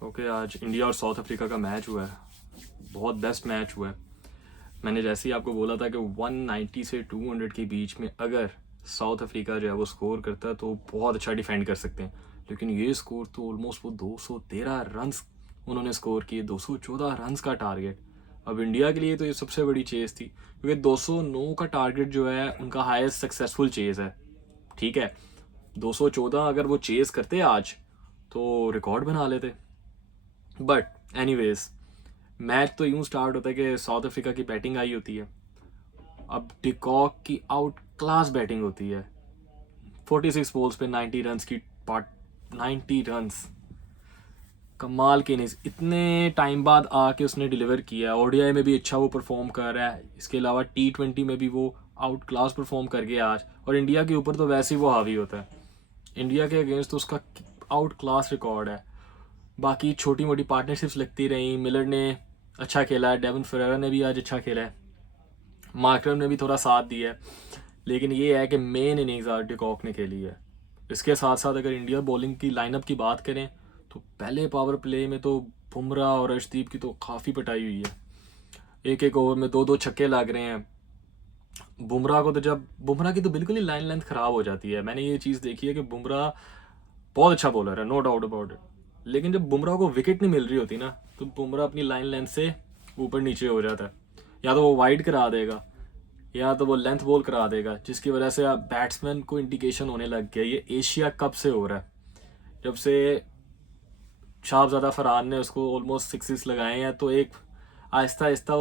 Okay, आज India और south Africa का मैच हुआ है। बहुत बेस्ट मैच हुआ है। मैंने जैसे ही आपको बोला था कि 190 से 200 के बीच में अगर साउथ अफ्रीका जो है वो स्कोर करता है तो बहुत अच्छा डिफेंड कर सकते हैं, लेकिन ये स्कोर तो ऑलमोस्ट वो 213 रन्स उन्होंने स्कोर किए, 214 रन्स का टारगेट। अब इंडिया के लिए तो ये सबसे बड़ी चेज़ थी, क्योंकि 209 का टारगेट जो है उनका हाईएस्ट सक्सेसफुल चेज़ है। ठीक है, 214 अगर वो चेज़ करते आज तो रिकॉर्ड बना लेते। बट एनीवेज, मैच तो यूं स्टार्ट होता है कि साउथ अफ्रीका की बैटिंग आई होती है। अब डिकॉक की आउट क्लास बैटिंग होती है। 46 बॉल्स पे 90 रन्स की पार्ट, 90 रन्स, कमाल की इनिंग्स। इतने टाइम बाद आके उसने डिलीवर किया। ओडीआई में भी अच्छा वो परफॉर्म कर रहा है, इसके अलावा T20 में भी वो आउट क्लास परफॉर्म कर गया आज। और इंडिया के ऊपर तो वैसे ही वो हावी होता है। इंडिया के अगेंस्ट तो उसका आउट क्लास रिकॉर्ड है। बाकी छोटी मोटी पार्टनरशिप्स लगती रही। मिलर ने अच्छा खेला है, डेवन फेरेरा ने भी आज अच्छा खेला है, मार्करम ने भी थोड़ा साथ दिया है। लेकिन ये है कि मेन इनिंग्स आज डिकॉक ने खेली है। इसके साथ साथ अगर इंडिया बॉलिंग की लाइनअप की बात करें तो पहले पावर प्ले में तो बुमराह और अर्शदीप की तो काफ़ी पिटाई हुई है। एक एक ओवर में दो दो छक्के लग रहे हैं। बुमराह की तो बिल्कुल ही लाइन लेंथ ख़राब हो जाती है। मैंने ये चीज़ देखी है कि बुमराह बहुत अच्छा बॉलर है, नो डाउट अबाउट इट, लेकिन जब बुमराह को विकेट नहीं मिल रही होती ना तो बुमराह अपनी लाइन लेंथ से ऊपर नीचे हो जाता है। या तो वो वाइड करा देगा या तो वो लेंथ बॉल करा देगा, जिसकी वजह से बैट्समैन को इंडिकेशन होने लग गया ये एशिया कप से हो रहा है। जब से शाहजादा फरहान ने उसको ऑलमोस्ट सिक्सेस लगाए हैं तो एक आहिस्ता आहिस्ता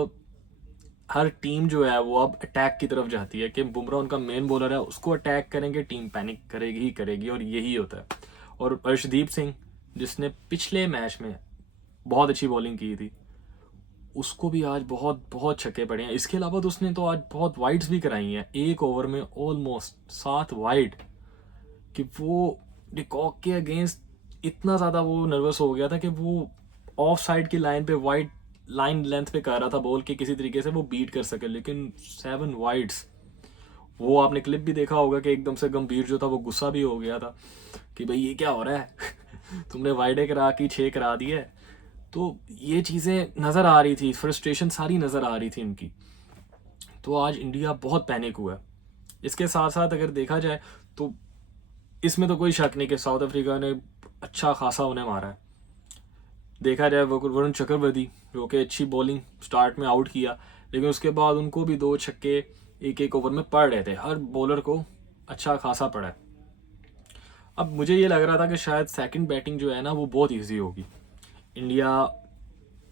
हर टीम जो है वो अब अटैक की तरफ जाती है कि बुमराह उनका मेन बॉलर है, उसको अटैक करेंगे, टीम पैनिक करेगी ही करेगी, और यही होता है। और अर्शदीप सिंह, जिसने पिछले मैच में बहुत अच्छी बॉलिंग की थी, उसको भी आज बहुत बहुत छक्के पड़े हैं। इसके अलावा तो उसने तो आज बहुत वाइड्स भी कराई हैं, एक ओवर में ऑलमोस्ट 7 वाइड, कि वो डिकॉक के अगेंस्ट इतना ज़्यादा वो नर्वस हो गया था कि वो ऑफ साइड की लाइन पे वाइड लाइन लेंथ पे कर रहा था बॉल कि किसी तरीके से वो बीट कर सके, लेकिन 7 वाइड्स। वो आपने क्लिप भी देखा होगा कि एकदम से गंभीर जो था वो गुस्सा भी हो गया था कि भाई ये क्या हो रहा है तुमने वाइडे करा की 6 करा दी है। तो ये चीज़ें नज़र आ रही थी, फ्रस्ट्रेशन सारी नज़र आ रही थी इनकी। तो आज इंडिया बहुत पैनिक हुआ है। इसके साथ साथ अगर देखा जाए तो इसमें तो कोई शक नहीं कि साउथ अफ्रीका ने अच्छा खासा उन्हें मारा है। देखा जाए वरुण चक्रवर्ती, जो कि अच्छी बॉलिंग स्टार्ट में आउट किया, लेकिन उसके बाद उनको भी दो छक्के एक एक ओवर में पड़ रहे थे। हर बॉलर को अच्छा खासा पड़ा है। अब मुझे ये लग रहा था कि शायद सेकंड बैटिंग जो है ना वो बहुत इजी होगी। इंडिया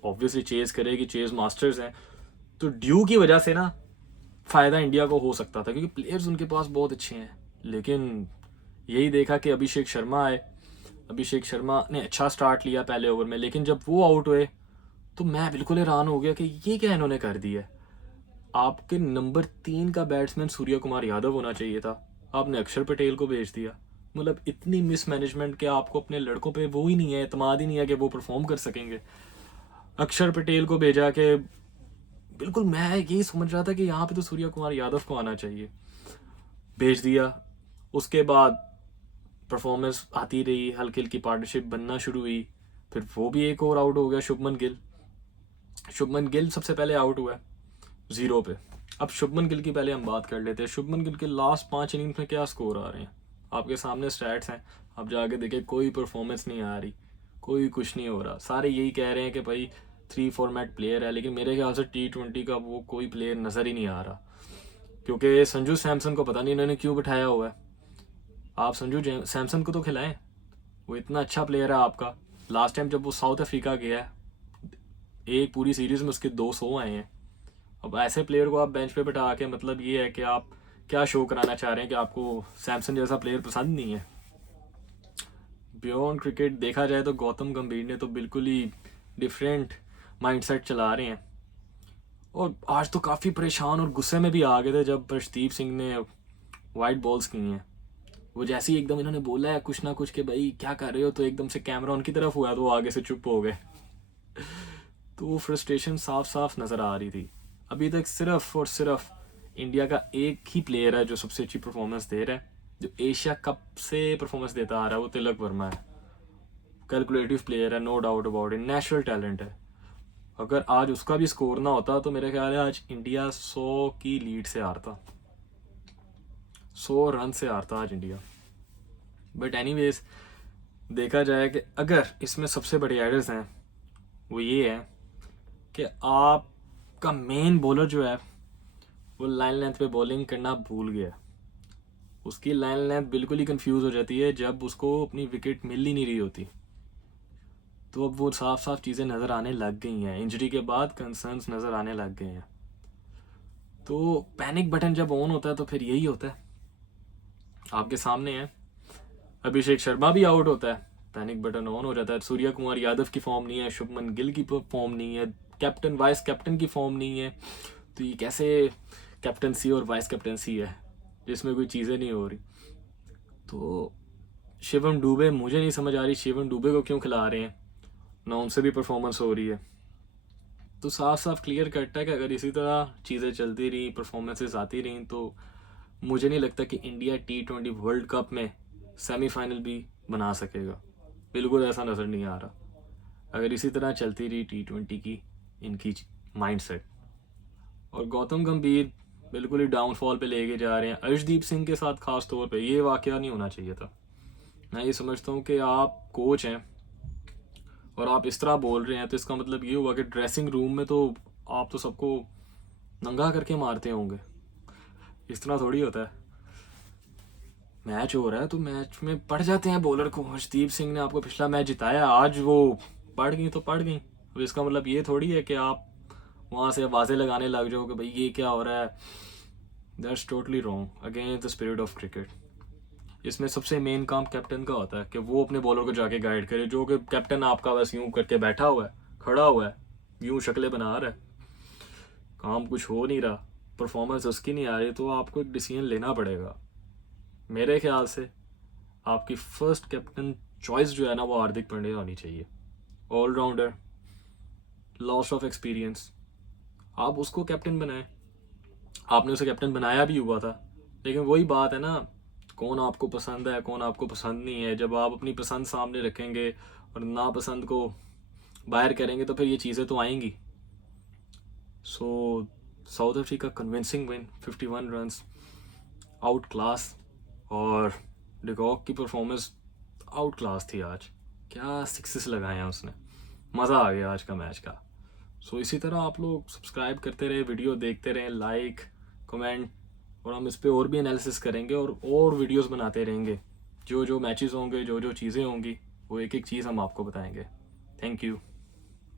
ऑब्वियसली चेज करेगी, चेज मास्टर्स हैं, तो ड्यू की वजह से ना फ़ायदा इंडिया को हो सकता था, क्योंकि प्लेयर्स उनके पास बहुत अच्छे हैं। लेकिन यही देखा कि अभिषेक शर्मा आए। अभिषेक शर्मा ने अच्छा स्टार्ट लिया पहले ओवर में, लेकिन जब वो आउट हुए तो मैं बिल्कुल हैरान हो गया कि ये क्या इन्होंने कर दिया है। आपके नंबर 3 का बैट्समैन सूर्य कुमार यादव होना चाहिए था, आपने अक्षर पटेल को भेज दिया। मतलब इतनी मिसमैनेजमेंट के आपको अपने लड़कों पे वो ही नहीं है, एतमाद ही नहीं है कि वो परफॉर्म कर सकेंगे। अक्षर पटेल को भेजा के बिल्कुल मैं यही समझ रहा था कि यहाँ पे तो सूर्य कुमार यादव को आना चाहिए, भेज दिया। उसके बाद परफॉर्मेंस आती रही, हल्की हल्की पार्टनरशिप बनना शुरू हुई। फिर वो भी एक और आउट हो गया, शुभमन गिल सबसे पहले आउट हुआ है 0 पे। अब शुभमन गिल की पहले हम बात कर लेते हैं। शुभमन गिल के लास्ट 5 इनिंग्स में क्या स्कोर आ रहे हैं, आपके सामने स्टैट्स हैं, आप जाके देखें। कोई परफॉर्मेंस नहीं आ रही, कोई कुछ नहीं हो रहा। सारे यही कह रहे हैं कि भाई 3 फॉर्मेट प्लेयर है, लेकिन मेरे ख्याल से T20 का वो कोई प्लेयर नज़र ही नहीं आ रहा। क्योंकि संजू सैमसन को पता नहीं इन्होंने क्यों बिठाया हुआ है। आप संजू सैमसन को तो खिलाएं, वो इतना अच्छा प्लेयर है आपका। लास्ट टाइम जब वो साउथ अफ्रीका गया है, एक पूरी सीरीज में उसके 200 आए हैं। अब ऐसे प्लेयर को आप बेंच पे बैठा के, मतलब ये है कि आप क्या शो कराना चाह रहे हैं कि आपको सैमसन जैसा प्लेयर पसंद नहीं है। बियॉन्ड क्रिकेट देखा जाए तो गौतम गंभीर ने तो बिल्कुल ही डिफरेंट माइंडसेट चला रहे हैं। और आज तो काफ़ी परेशान और गुस्से में भी आ गए थे जब अर्शदीप सिंह ने वाइट बॉल्स की हैं। वो जैसे ही एकदम इन्होंने बोला है कुछ ना कुछ कि भाई क्या कर रहे हो, तो एकदम से कैमरा उनकी तरफ हुआ तो वो आगे से चुप हो गए। तो वो फ्रस्ट्रेशन साफ साफ नज़र आ रही थी। अभी तक सिर्फ और सिर्फ इंडिया का एक ही प्लेयर है जो सबसे अच्छी परफॉर्मेंस दे रहा है, जो एशिया कप से परफॉर्मेंस देता आ रहा है, वो तिलक वर्मा है। कैलकुलेटिव प्लेयर है, no doubt about it, natural talent है। अगर आज उसका भी स्कोर ना होता तो मेरे ख्याल है आज इंडिया 100 की लीड से हारता, 100 रन से हारता आज इंडिया। बट एनीवेज, देखा जाए कि अगर इसमें सबसे बड़े एडर्स हैं वो ये है कि आपका मेन बॉलर जो है वो लाइन लेंथ पे बॉलिंग करना भूल गया। उसकी लाइन लेंथ बिल्कुल ही कंफ्यूज हो जाती है जब उसको अपनी विकेट मिल ही नहीं रही होती। तो अब वो साफ साफ चीज़ें नज़र आने लग गई हैं, इंजरी के बाद कंसर्न्स नज़र आने लग गए हैं। तो पैनिक बटन जब ऑन होता है तो फिर यही होता है, आपके सामने है। अभिषेक शर्मा भी आउट होता है, पैनिक बटन ऑन हो जाता है। सूर्या कुमार यादव की फॉर्म नहीं है, शुभमन गिल की फॉर्म नहीं है, कैप्टन वाइस कैप्टन की फॉर्म नहीं है। तो ये कैसे कैप्टनसी और वाइस कैप्टनसी है जिसमें कोई चीज़ें नहीं हो रही। तो शिवम दुबे, मुझे नहीं समझ आ रही शिवम दुबे को क्यों खिला रहे हैं, ना उनसे भी परफॉर्मेंस हो रही है। तो साफ साफ क्लियर कट है कि अगर इसी तरह चीज़ें चलती रही, परफॉर्मेंसेस आती रहीं, तो मुझे नहीं लगता कि इंडिया T20 वर्ल्ड कप में सेमीफाइनल भी बना सकेगा। बिल्कुल ऐसा नज़र नहीं आ रहा अगर इसी तरह चलती रही T20 की इनकी माइंडसेट। और गौतम गंभीर बिल्कुल ही डाउनफॉल पे लेके जा रहे हैं। अर्शदीप सिंह के साथ खास तौर पे ये वाकया नहीं होना चाहिए था। मैं ये समझता हूँ कि आप कोच हैं और आप इस तरह बोल रहे हैं तो इसका मतलब ये हुआ कि ड्रेसिंग रूम में तो आप तो सबको नंगा करके मारते होंगे। इस तरह थोड़ी होता है। मैच हो रहा है तो मैच में पड़ जाते हैं बॉलर को। हर्षदीप सिंह ने आपको पिछला मैच जिताया, आज वो पड़ गई तो पड़ गई। अब इसका मतलब ये थोड़ी है कि आप वहाँ से आवाज़ें लगाने लग जाओ कि भाई ये क्या हो रहा है। That's totally wrong against the spirit of cricket. इसमें सबसे मेन काम कैप्टन का होता है कि वो अपने बॉलर को जाके गाइड करे। जो कि कैप्टन आपका बस यूं करके बैठा हुआ है, खड़ा हुआ है, यूं शक्लें बना रहा है, काम कुछ हो नहीं रहा, परफॉर्मेंस उसकी नहीं आ रही, तो आपको एक डिसीजन लेना पड़ेगा। मेरे ख्याल से आपकी फर्स्ट कैप्टन चॉइस जो है ना वो हार्दिक पांड्या होनी चाहिए। ऑलराउंडर, लॉस ऑफ एक्सपीरियंस, आप उसको कैप्टन बनाएं। आपने उसे कैप्टन बनाया भी हुआ था, लेकिन वही बात है ना, कौन आपको पसंद है कौन आपको पसंद नहीं है। जब आप अपनी पसंद सामने रखेंगे और नापसंद को बाहर करेंगे तो फिर ये चीज़ें तो आएंगी। So South Africa convincing win, 51 runs, out class. और डिकॉक की परफॉर्मेंस आउट क्लास थी आज। क्या सिक्सेस लगाए हैं उसने, मज़ा आ गया आज का मैच का। सो इसी तरह आप लोग सब्सक्राइब करते रहे, वीडियो देखते रहें, लाइक कमेंट, और हम इस पे और भी एनालिसिस करेंगे और वीडियोस बनाते रहेंगे। जो जो मैचेस होंगे, जो जो चीज़ें होंगी, वो एक एक चीज़ हम आपको बताएंगे। Thank you.